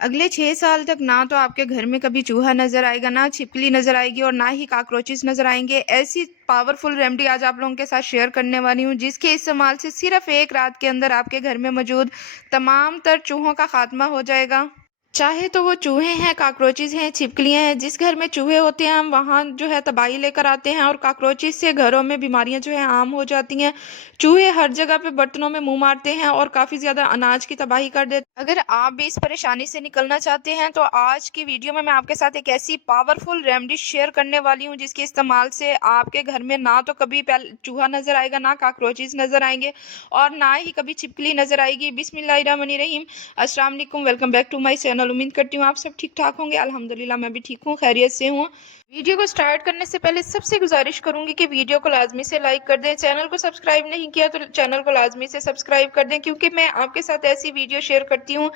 अगले 6 साल तक ना तो आपके घर में कभी चूहा नज़र आएगा, ना छिपकली नज़र आएगी और ना ही कॉकरोचेस नज़र आएँगे। ऐसी पावरफुल रेमेडी आज आप लोगों के साथ शेयर करने वाली हूँ, जिसके इस्तेमाल से सिर्फ़ 1 रात के अंदर आपके घर में मौजूद तमाम तर चूहों का खात्मा हो जाएगा। चाहे तो वो चूहे हैं, कॉकरोचेस हैं, छिपकलियाँ हैं, जिस घर में चूहे होते हैं हम वहाँ जो है तबाही लेकर आते हैं और कॉकरोचेस से घरों में बीमारियाँ जो है आम हो जाती हैं। चूहे हर जगह पे बर्तनों में मुँह मारते हैं और काफ़ी ज़्यादा अनाज की तबाही कर देते हैं। अगर आप भी इस परेशानी से निकलना चाहते हैं तो आज की वीडियो में मैं आपके साथ एक ऐसी पावरफुल रेमेडी शेयर करने वाली हूँ, जिसके इस्तेमाल से आपके घर में ना तो कभी चूहा नज़र आएगा, ना कॉकरोचेस नज़र आएँगे और ना ही कभी छिपकली नज़र आएगी। बिस्मिल्लाहिर्रहमानिर्रहीम। अस्सलाम वालेकुम, welcome back to my channel. उम्मीद करती हूँ आप सब ठीक ठाक होंगे। अल्हम्दुलिल्लाह मैं भी ठीक हूँ, खैरियत से हूँ। वीडियो को स्टार्ट करने से पहले सबसे गुजारिश करूंगी कि वीडियो को लाजमी से लाइक कर दें। चैनल को सब्सक्राइब नहीं किया तो चैनल को लाजमी से सब्सक्राइब कर दें, क्योंकि मैं आपके साथ ऐसी वीडियो शेयर करती हूँ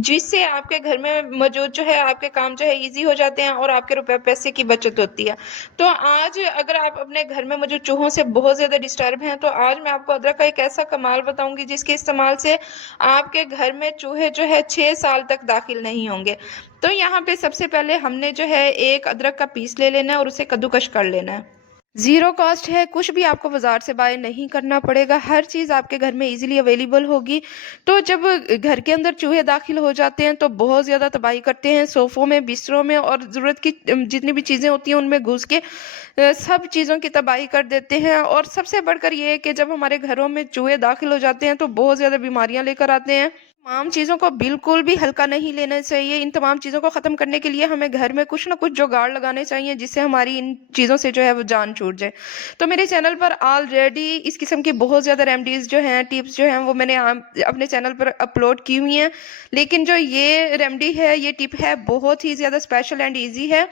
जिससे आपके घर में मौजूद जो है आपके काम जो है ईजी हो जाते हैं और आपके रुपए पैसे की बचत होती है। तो आज अगर आप अपने घर में मौजूद चूहों से बहुत ज़्यादा डिस्टर्ब हैं तो आज मैं आपको अदरक का एक ऐसा कमाल बताऊंगी जिसके इस्तेमाल से आपके घर में चूहे जो है 6 साल तक दाखिल नहीं होंगे। तो यहाँ पे सबसे पहले हमने जो है एक अदरक का पीस ले लेना है और उसे कद्दूकश कर लेना है। ज़ीरो कॉस्ट है, कुछ भी आपको बाज़ार से बाय नहीं करना पड़ेगा, हर चीज़ आपके घर में ईज़िली अवेलेबल होगी। तो जब घर के अंदर चूहे दाखिल हो जाते हैं तो बहुत ज़्यादा तबाही करते हैं, सोफ़ों में, बिस्तरों में और ज़रूरत की जितनी भी चीज़ें होती हैं उनमें घुस के सब चीज़ों की तबाही कर देते हैं। और सबसे बढ़कर ये है कि जब हमारे घरों में चूहे दाखिल हो जाते हैं तो बहुत ज़्यादा बीमारियाँ लेकर आते हैं। तमाम चीज़ों को बिल्कुल भी हल्का नहीं लेना चाहिए। इन तमाम चीज़ों को ख़त्म करने के लिए हमें घर में कुछ न कुछ जुगाड़ लगाने चाहिए, जिससे हमारी इन चीज़ों से जो है वो जान छूट जाए। तो मेरे चैनल पर ऑलरेडी इस किस्म की बहुत ज़्यादा रेमेडीज़ जो हैं, टिप्स जो हैं वो मैंने अपने चैनल पर अपलोड की हुई हैं। लेकिन जो ये रेमेडी है, ये टिप है, बहुत ही ज़्यादा स्पेशल एंड ईज़ी है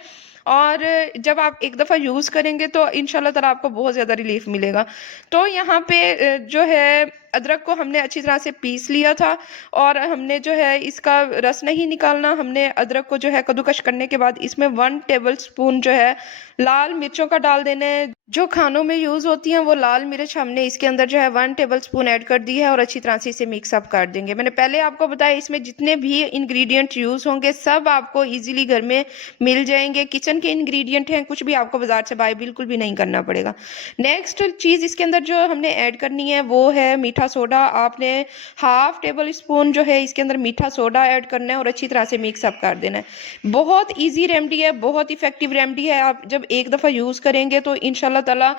और जब आप एक दफ़ा यूज़ करेंगे तो इंशाल्लाह ताला आपको बहुत ज़्यादा रिलीफ़ मिलेगा। तो यहाँ पे जो है अदरक को हमने अच्छी तरह से पीस लिया था और हमने जो है इसका रस नहीं निकालना। हमने अदरक को जो है कद्दूकश करने के बाद इसमें 1 टेबलस्पून जो है लाल मिर्चों का डाल देना है। जो खानों में यूज़ होती हैं वो लाल मिर्च हमने इसके अंदर जो है 1 टेबलस्पून ऐड कर दी है और अच्छी तरह से इसे मिक्स अप कर देंगे। मैंने पहले आपको बताया इसमें जितने भी इंग्रेडिएंट यूज़ होंगे सब आपको ईज़िली घर में मिल जाएंगे। किचन के इंग्रेडिएंट हैं, कुछ भी आपको बाजार से बाय बिल्कुल भी नहीं करना पड़ेगा। नेक्स्ट चीज़ इसके अंदर जो हमने ऐड करनी है वो है मीठा सोडा। आपने हाफ टेबल स्पून जो है इसके अंदर मीठा सोडा ऐड करना है और अच्छी तरह से मिक्स अप कर देना है। बहुत ईजी रेमेडी है, बहुत इफेक्टिव रेमेडी है। आप जब एक दफ़ा यूज़ करेंगे तो इंशाल्लाह ताला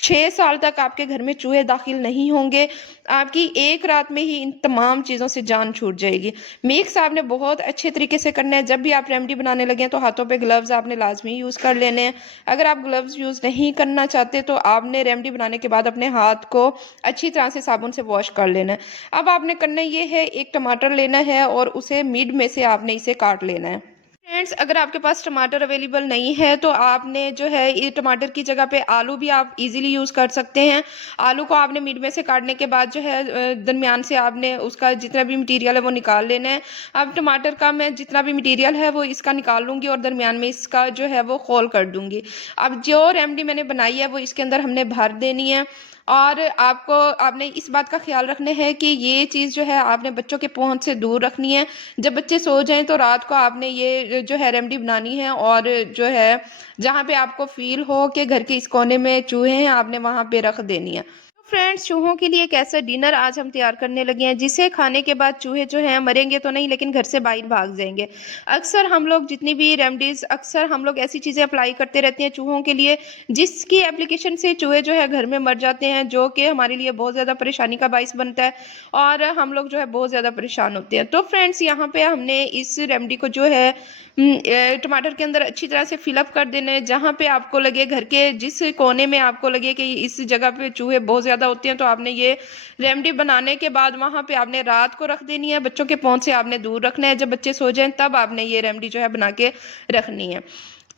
6 साल तक आपके घर में चूहे दाखिल नहीं होंगे। आपकी एक रात में ही इन तमाम चीज़ों से जान छूट जाएगी। मिक्स आपने बहुत अच्छे तरीके से करना है। जब भी आप रेमेडी बनाने लगें तो हाथों पे ग्लव्स आपने लाजमी यूज़ कर लेने हैं। अगर आप ग्लव्स यूज़ नहीं करना चाहते तो आपने रेमेडी बनाने के बाद अपने हाथ को अच्छी तरह से साबुन से वॉश कर लेना है। अब आपने करना ये है, एक टमाटर लेना है और उसे मिड में से आपने इसे काट लेना है। फ्रेंड्स, अगर आपके पास टमाटर अवेलेबल नहीं है तो आपने जो है ये टमाटर की जगह पे आलू भी आप इजीली यूज़ कर सकते हैं। आलू को आपने मिड में से काटने के बाद जो है दरमियान से आपने उसका जितना भी मटेरियल है वो निकाल लेना है। अब टमाटर का मैं जितना भी मटेरियल है वो इसका निकाल लूँगी और दरमियान में इसका जो है वो खोल कर दूँगी। अब जो रेमेडी मैंने बनाई है वो इसके अंदर हमने भर देनी है और आपने इस बात का ख्याल रखना है कि ये चीज़ जो है आपने बच्चों के पहुँच से दूर रखनी है। जब बच्चे सो जाएँ तो रात को आपने ये जो है रेमेडी बनानी है और जो है जहाँ पे आपको फ़ील हो कि घर के इस कोने में चूहे हैं, आपने वहाँ पे रख देनी है। तो फ्रेंड्स, चूहों के लिए एक ऐसा डिनर आज हम तैयार करने लगे हैं जिसे खाने के बाद चूहे जो हैं मरेंगे तो नहीं लेकिन घर से बाहर भाग जाएंगे। अक्सर हम लोग जितनी भी रेमेडीज़ अक्सर हम लोग ऐसी चीज़ें अप्लाई करते रहते हैं चूहों के लिए जिसकी एप्लीकेशन से चूहे जो है घर में मर जाते हैं, जो कि हमारे लिए बहुत ज़्यादा परेशानी का बाइस बनता है और हम लोग जो है बहुत ज़्यादा परेशान होते हैं। तो फ्रेंड्स, यहाँ पे हमने इस रेमेडी को जो है टमाटर के अंदर अच्छी तरह से फिलअप कर देना है। जहाँ पे आपको लगे, घर के जिस कोने में आपको लगे कि इस जगह पे चूहे बहुत ज़्यादा होते हैं तो आपने ये रेमेडी बनाने के बाद वहाँ पे आपने रात को रख देनी है। बच्चों के पहुँच से आपने दूर रखना है। जब बच्चे सो जाएं तब आपने ये रेमेडी जो है बना के रखनी है।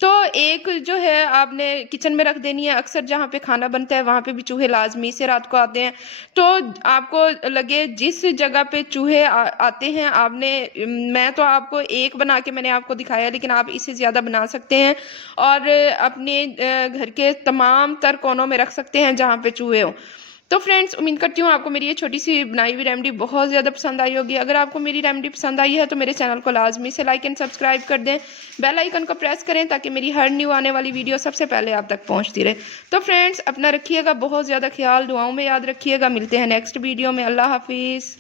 तो एक जो है आपने किचन में रख देनी है। अक्सर जहाँ पे खाना बनता है वहाँ पे भी चूहे लाजमी से रात को आते हैं। तो आपको लगे जिस जगह पे चूहे आते हैं आपने मैं तो आपको एक बना के मैंने आपको दिखाया, लेकिन आप इससे ज़्यादा बना सकते हैं और अपने घर के तमाम तर कोनों में रख सकते हैं जहाँ पे चूहे हों। तो फ्रेंड्स उम्मीद करती हूँ आपको मेरी ये छोटी सी बनाई हुई रेमेडी बहुत ज़्यादा पसंद आई होगी। अगर आपको मेरी रेमेडी पसंद आई है तो मेरे चैनल को लाजमी से लाइक एंड सब्सक्राइब कर दें, बेल आइकन को प्रेस करें ताकि मेरी हर न्यू आने वाली वीडियो सबसे पहले आप तक पहुँचती रहे। तो फ्रेंड्स अपना रखिएगा बहुत ज़्यादा ख्याल, दुआओं में याद रखिएगा। मिलते हैं नेक्स्ट वीडियो में। अल्लाह हाफिज़।